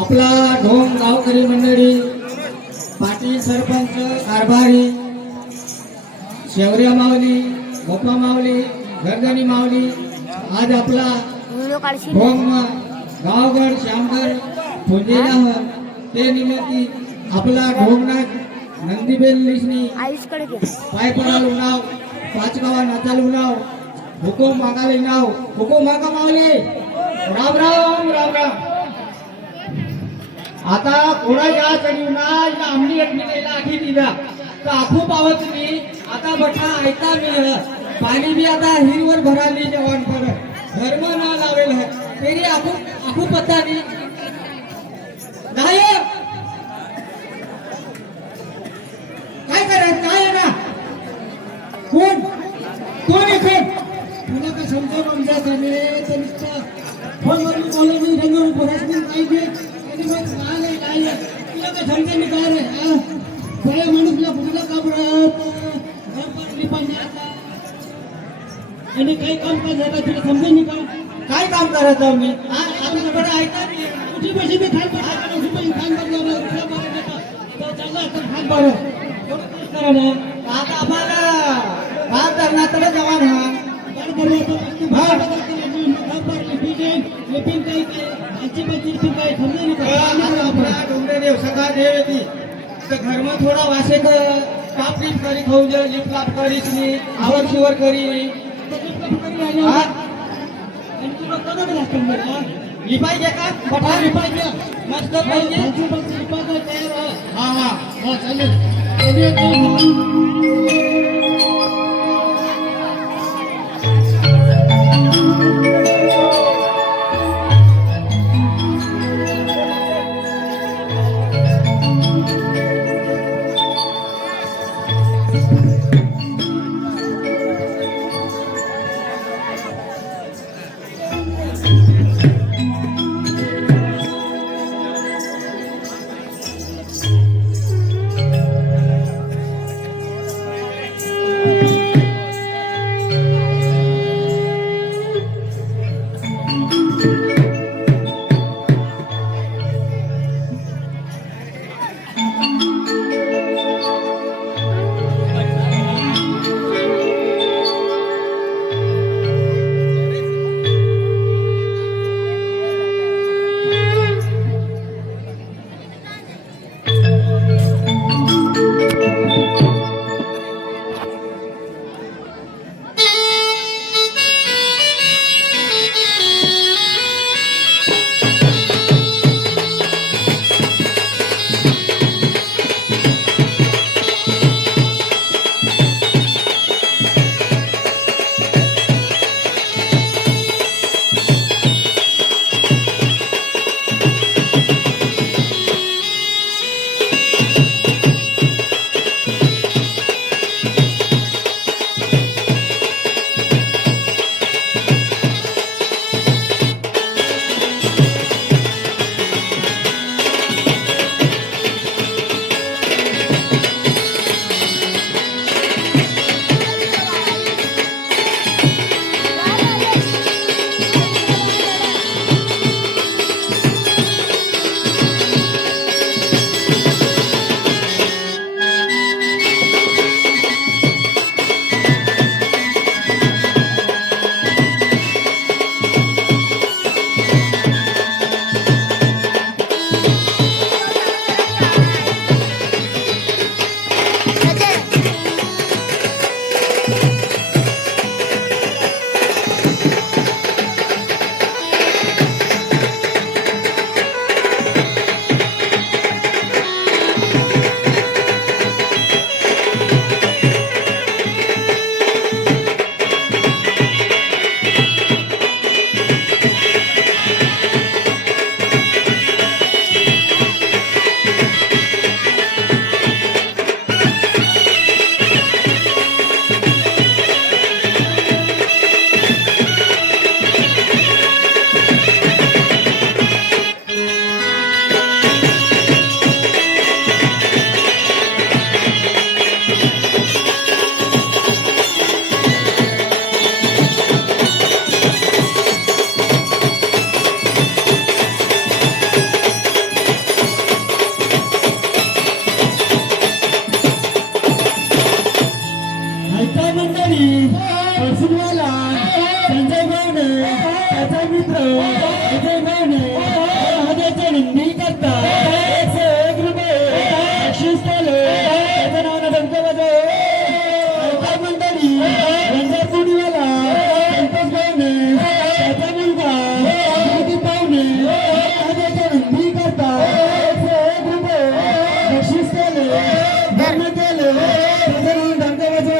आपला ढोंग गावकरी मंडळी, पाटील सरपंच, कारभारी, शेवऱ्या माऊली, गोपा माऊली, गर्दनी माऊली, आज आपला ढोंग गावगड श्यामगड पुंजेला ते निमित्ती आपला ढोंगनाथ नंदीबेन लिसनी पाय पडाल नाव पाचगावा नाचाल नाव हुकुम मागाले नाव हुकुम मागा माऊली राम राम राम राम. आता कोणाच्या चढी नाही आमली एकमेकाला आखी दिला तर आखू पावत मी आता बठा ऐका मिळ पाणी बी आता हिरवर भराली जवान पर धर्म ना लावेल है तेरी आखू आखू पत्ता नाही काय करायचं काय ना कोण कोण आहे कोण तुला का समजा समजा सगळे तर नुसतं फोनवर बोलून रंगवून बोलायचं पाहिजे आणि मग काय तुला का समजा मी काय रे बळे माणूसला फुटला का बरं आणि काही काम काय झालं तुला समजा मी काय काम करायचं मी आपण बरं ऐका कुठे पैसे मी खाल खान बरं करा ना आता आम्हाला भाग धरला तर जवान डोंगरे सका देव येते तर घरमा थोडा वासे पाप लिप करी खाऊ लिप लाप करीच मी आवर शिवर करी लिपायचे का बटा लिपायचे मस्त पाहिजे हा हा हा चालेल. मित्र विजय भावने महादेवच्या नंदी करता 101 रुपये बक्षीस केले त्याचं नाव ना डंक वाजव काय मंडळी रंजनपुरीवाला संतोष भावने त्याचा मुलगा मोदी भावने महादेवच्या नंदी करता 101 रुपये बक्षीस केले धर्म केले त्याचं नाव डंक वाजव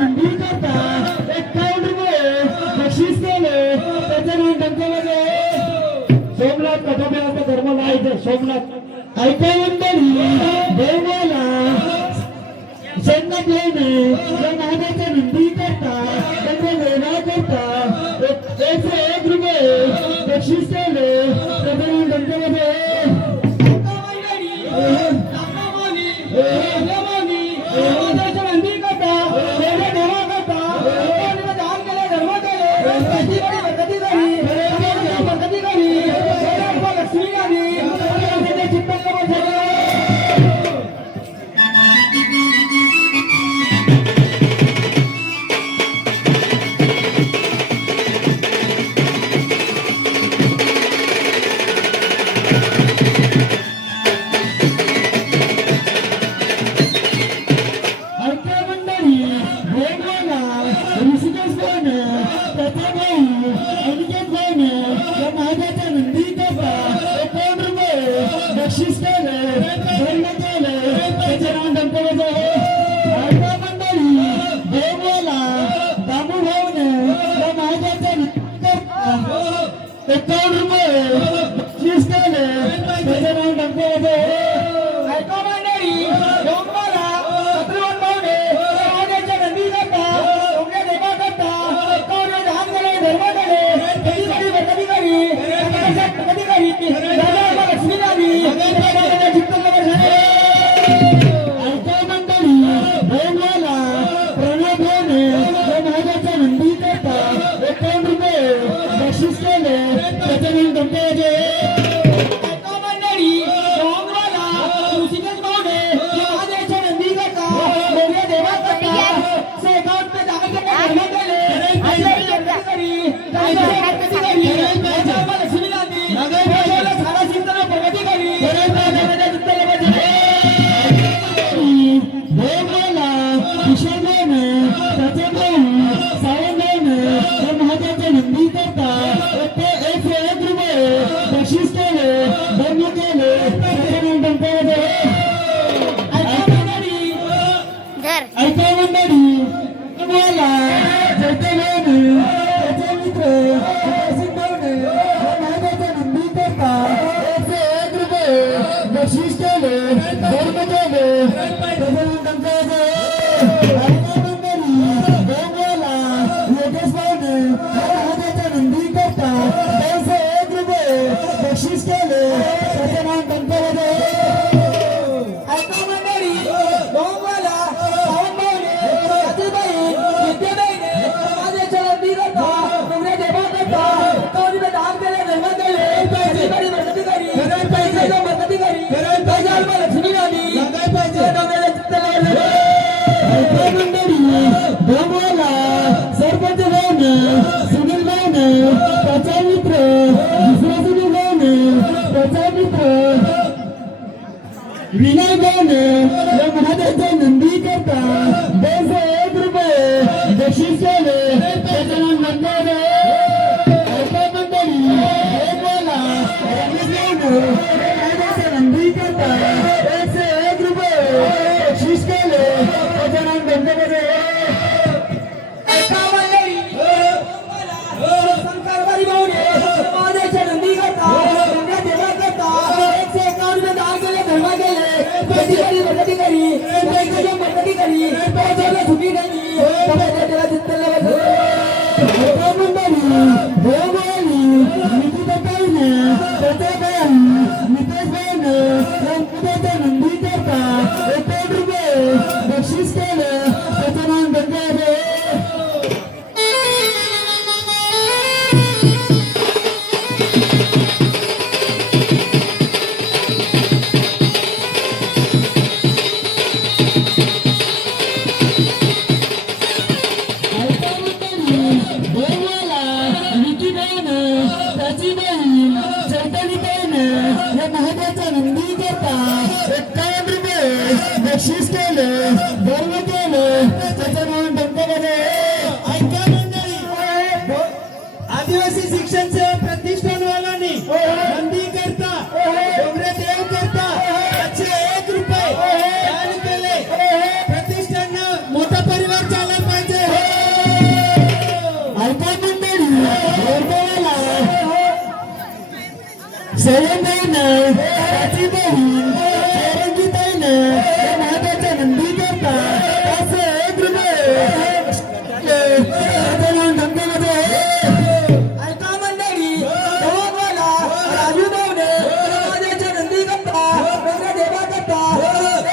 नंदी करता 101 रुपये बक्षीस केलं त्याचं नाव डंक सोमनाथ कथाव्याचा धर्म लायचं सोमनाथ ऐका मंडळी देवाला संगत लेणे महादेवच्या नंदी करता त्यांना वेळा करता 101 रुपये बक्षीस केले त्याचं नाव डंक बक्षीस केले धर्म केले त्याचे नाव डंक ऐका मंडळी देवाला दामू भावने या महादेवच्या 51 रुपये बक्षीस केले त्याचे नाव डंक ऐका मंडळी देवाला शत्रुघ्न भावने महादेवच्या नंदी करता सोमने देवा करता 51 दान केले धर्म केले कधी करी लक्ष्मी नंदी करता 51 रुपये बक्षीस केले त्याच्या ऐका मंडळी तुम्हाला जैतवाने त्याचे मित्र सिंधवणे महाराजा नंदी करता 101 रुपये बक्षीस केले धर्म केले ऐका मंडळी तुम्हाला योगेश भाऊने महाराजा नंदी करता 101 रुपये बक्षीस केले त्याचे नाव गणपती ऐका मंडळी तुम्हाला सावंत भाऊने राजूबाई विद्याबाईने माझ्या नंदी करता तुमने देवा करता एकावन्न रुपये दान केले धर्म केले पैसे मदती करी पैशाचा मदती करी पैशाला लक्ष्मी आली पाहिजे ऐका मंडळी तुम्हाला सरपंच भाऊने सुनील भाऊने त्याचा मित्र दुसरा सुनील भाऊने त्याचा मित्र विनय भाऊने या महादेवचा नंदी करता 201 रुपये बक्षीस केले त्याचं नाव नंदन ऐका मंडळी तुम्हाला रमेश भाऊने महादेवचा नंदी करता 101 रुपये बक्षीस केले त्याचं नाव नंदन ऐका मंडळी शंकरबाई भाऊने महादेवच्या नंदी करता गंगा देवा करता 151 रुपये दान केले धर्म केले पैशाची मदती करी पैशाची मदती करी पैशाला सुखी नाही त्याला चित्तला ऐका मंडळी निकिता ताईने त्याचा भाऊ नितेश भाऊने या मुलाचा नंदी करता 1 रुपये बक्षीस केले त्याचं नाव गंगा त्याची बहीण चैतन्यताईने या महादेवचा नंदी करता 51 रुपये बक्षीस केले धर्म केले त्याचं नाव डंकमध्ये ऐका मंडळी आदिवासी शिक्षणचे प्रतिष्ठानवाल्यांनी नंदी करता डोंगरे देव करता 101 रुपये दान केले प्रतिष्ठान मोठा परिवार चालला पाहिजे ऐका मंडळी सयंताईने त्याची बहीण रंजिताईने या महादेवचा नंदी करता 101 रुपये ऐका मंडळी तुम्हाला राजू भाऊने महादेवच्या नंदी करता गंगा देवा करता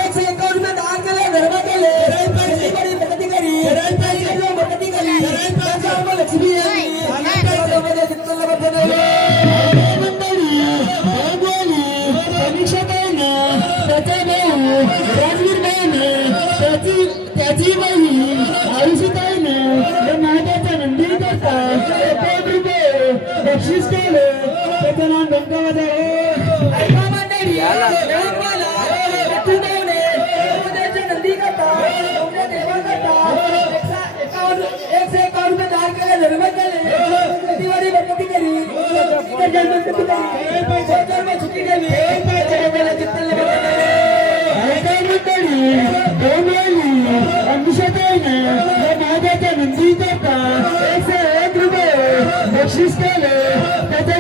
151 रुपये दान केले धर्म केले पैशाची मदती करी पैशाची मदती करी पैशाला लक्ष्मी आली त्याचा भाऊ राजवीर भाऊने त्याची बहीण आयुषताईने या महादेवचा नंदी करता 1 रुपये बक्षीस केले त्याचं नाव गंगावाजा ऐका मंडळी तुम्हाला लक्ष्मी भाऊने महादेवच्या नंदी करता डोंगरे देवा करता 151 रुपये दान केले धर्म केले दिवाळी बरकती करी जन्म सुखी केली त्याला चित्तला ऐका मंडळी अमिषाताईने या महादेवचा नंदी करता 101 रुपये बक्षीस केले त्याच्या